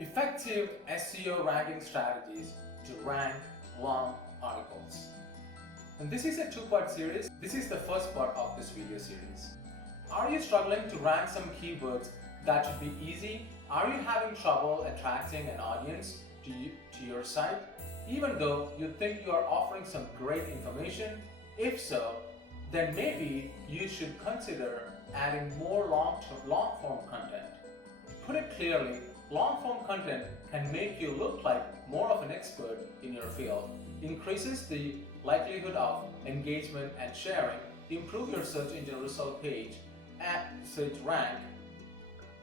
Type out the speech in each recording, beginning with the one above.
Effective SEO ranking strategies to rank long articles. And this is a two-part series. This is the first part of this video series. Are you struggling to rank some keywords that should be easy? Are you having trouble attracting an audience to your site, even though you think you are offering some great information? If so, then maybe you should consider adding more long-form content. Put it clearly, long-form content can make you look like more of an expert in your field, increases the likelihood of engagement and sharing, improve your search engine result page and search rank,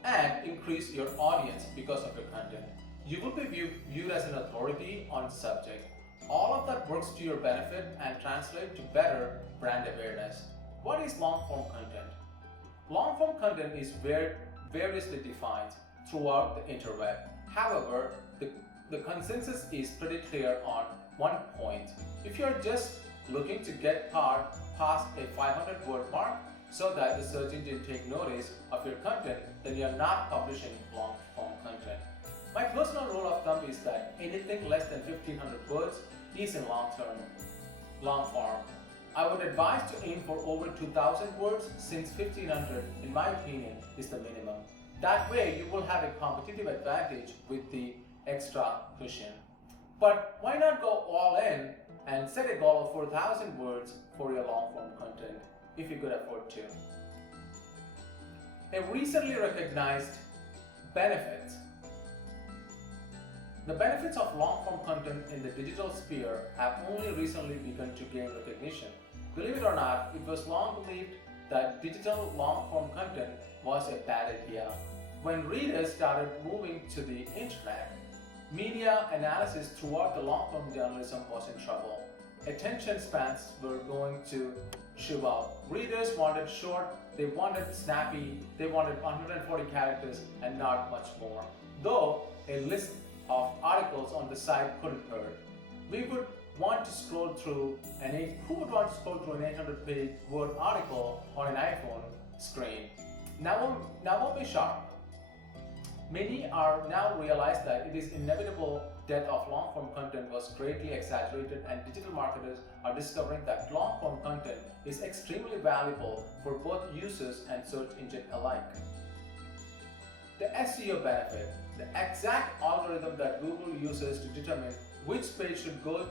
and increase your audience because of your content. You will be viewed as an authority on the subject. All of that works to your benefit and translate to better brand awareness. What is long-form content? Long-form content is variously defined throughout the interweb. However, the consensus is pretty clear on one point. If you're just looking to get past a 500-word mark so that the search engine take notice of your content, then you're not publishing long-form content. My personal rule of thumb is that anything less than 1500 words is in long form. I would advise to aim for over 2000 words, since 1500, in my opinion, is the minimum. That way you will have a competitive advantage with the extra cushion. But why not go all in and set a goal of 4000 words for your long form content if you could afford to? A recently recognized benefit. The benefits of long-form content in the digital sphere have only recently begun to gain recognition. Believe it or not, it was long believed that digital long-form content was a bad idea. When readers started moving to the internet, media analysis throughout the long-form journalism was in trouble. Attention spans were going to shrivel out. Readers wanted short, they wanted snappy, they wanted 140 characters and not much more. Though a list of articles on the site couldn't hurt. We would want to scroll through who would want to scroll through an 800-page word article on an iPhone screen? Now won't be shocked. Many are now realized that it is inevitable death of long-form content was greatly exaggerated, and digital marketers are discovering that long-form content is extremely valuable for both users and search engine alike. The SEO benefit. The exact algorithm that Google uses to determine which page should go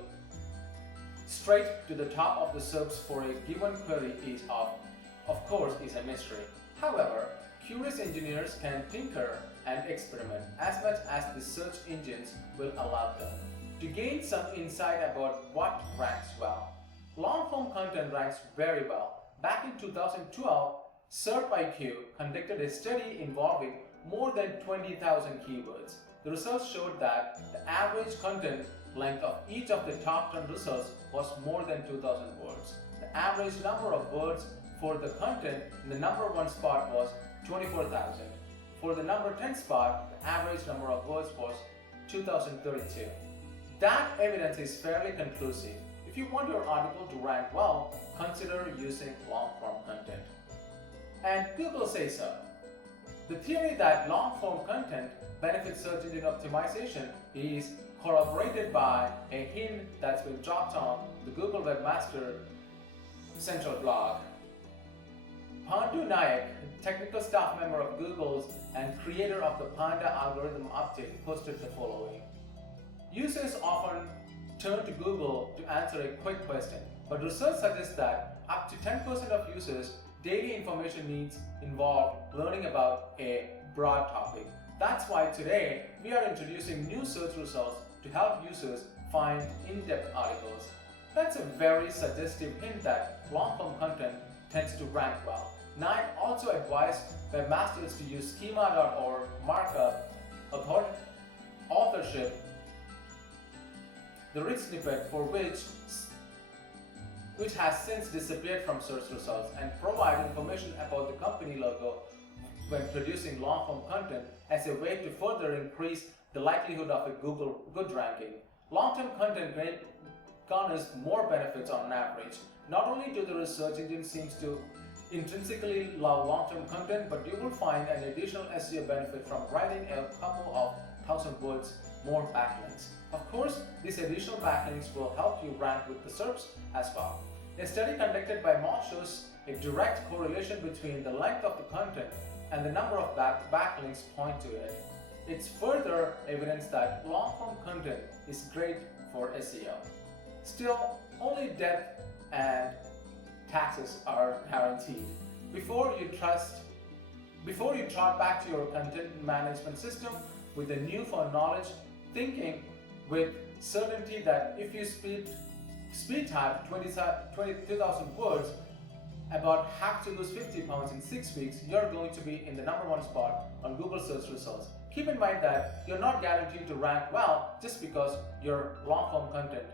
straight to the top of the SERPs for a given query is of course a mystery. However, curious engineers can tinker and experiment as much as the search engines will allow them to gain some insight about what ranks well. Long-form content ranks very well. Back in 2012, SERP IQ conducted a study involving more than 20,000 keywords. The results showed that the average content length of each of the top 10 results was more than 2,000 words. The average number of words for the content in the number 1 spot was 24,000. For the number 10 spot, the average number of words was 2,032. That evidence is fairly conclusive. If you want your article to rank well, consider using long-form content. And Google says so. The theory that long-form content benefits search engine optimization is corroborated by a hint that's been dropped on the Google Webmaster Central blog. Pandu Nayak, technical staff member of Google's and creator of the Panda algorithm update, posted the following. Users often turn to Google to answer a quick question, but research suggests that up to 10% of users' daily information needs involve learning about a broad topic. That's why today we are introducing new search results to help users find in-depth articles. That's a very suggestive hint that long-form content tends to rank well. Nike also advised webmasters to use schema.org markup authorship, the rich snippet for which has since disappeared from search results, and provide information about the company logo when producing long-form content as a way to further increase the likelihood of a Google good ranking. Long-term content garners more benefits on average. Not only do the research engine seems to intrinsically love long-term content, but you will find an additional SEO benefit from writing a couple of 1,000 words more backlinks. Of course, these additional backlinks will help you rank with the SERPs as well. A study conducted by Moz shows a direct correlation between the length of the content and the number of backlinks point to it. It's further evidence that long-form content is great for SEO. Still, only death and taxes are guaranteed. Before you trot back to your content management system with the newfound knowledge, thinking with certainty that if you speed type 22,000 words about how to lose 50 pounds in 6 weeks, you're going to be in the #1 spot on Google search results. Keep in mind that you're not guaranteed to rank well just because you're long-form content.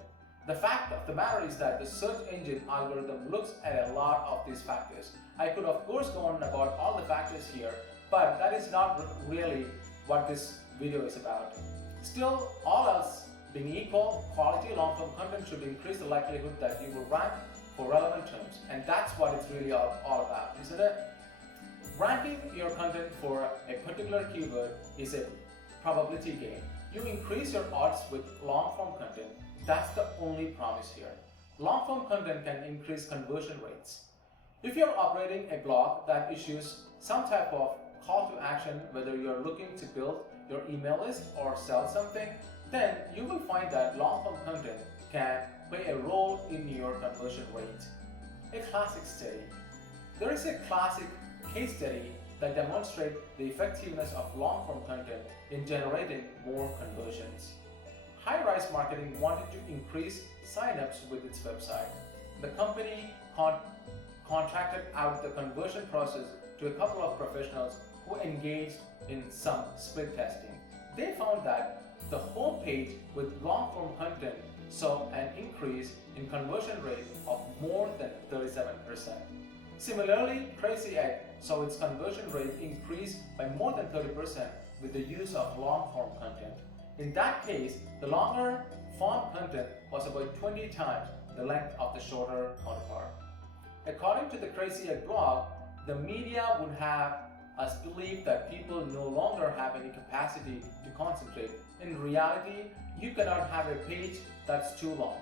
The fact of the matter is that the search engine algorithm looks at a lot of these factors. I could of course go on about all the factors here, but that is not really what this video is about. Still, all else being equal, quality long-form content should increase the likelihood that you will rank for relevant terms, and that's what it's really all about, isn't it? Ranking your content for a particular keyword is a probability game. You increase your odds with long-form content. That's the only promise here. Long-form content can increase conversion rates. If you're operating a blog that issues some type of call to action, whether you're looking to build your email list or sell something, then you will find that long-form content can play a role in your conversion rate. A classic study. There is a classic case study that demonstrates the effectiveness of long-form content in generating more conversions. High-Rise Marketing wanted to increase sign-ups with its website. The company contracted out the conversion process to a couple of professionals who engaged in some split testing. They found that the homepage with long-form content saw an increase in conversion rate of more than 37%. Similarly, Crazy Egg saw its conversion rate increase by more than 30% with the use of long-form content. In that case, the longer form content was about 20 times the length of the shorter counterpart. According to the Crazy Egg blog, the media would have us believe that people no longer have any capacity to concentrate. In reality, you cannot have a page that's too long,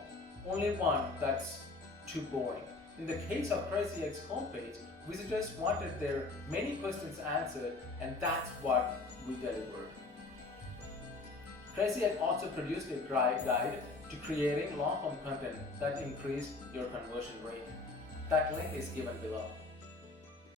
only one that's too boring. In the case of Crazy Egg's homepage, visitors wanted their many questions answered, and that's what we delivered. Crazy Egg also produced a guide to creating long-form content that increased your conversion rate. That link is given below.